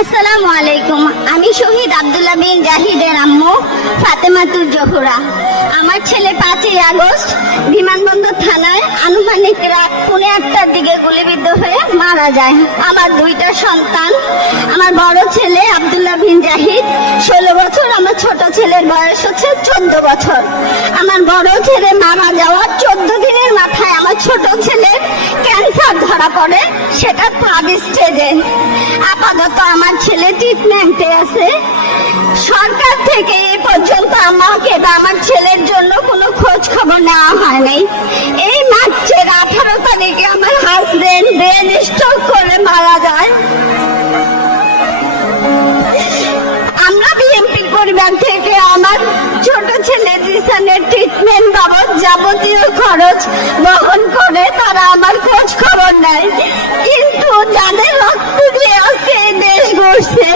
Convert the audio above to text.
আসসালামু আলাইকুম। আমি শহীদ আব্দুল্লাহ বিন জাহিদের আম্মু ফাতেমাতুর জোহরা। আমার ছেলে 5ই আগস্ট বিমানবন্দর থানায় আনুমানিক রাত 1:15টার দিকে গুলিবিদ্ধ হয়ে মারা যায়। আমার 2টা সন্তান, আমার বড় ছেলে আব্দুল্লাহ বিন জাহিদ 16 বছর, আমার ছোট ছেলের বয়স হচ্ছে 14 বছর। আমার বড় ছেলে মারা যাওয়ার 14 দিনের মাথায় আমার ছোট ছেলের ক্যান্সার ধরা পড়ে, সেটা 3rd স্টেজে। আপাতত আমার ছেলে ট্রিটমেন্টে আছে। সরকার থেকে এ পর্যন্ত আমাকে বা আমার ছেলের জন্য কোনো খোঁজ খবর নেওয়া হয়নি। এই মার্চের 18 তারিখে আমার হাজবেন্ড ব্রেন স্ট্রোক করে মারা যায়। আমরা বিএমপির পরিবার থেকে আমার ছোট ছেলে জিসানের ট্রিটমেন্ট বাবদ যাবতীয় খরচ বহন করে তারা আমার খোঁজ খবর নেয়, কিন্তু যাদের রক্ত দিয়ে আজকে এই দেশ গড়ছে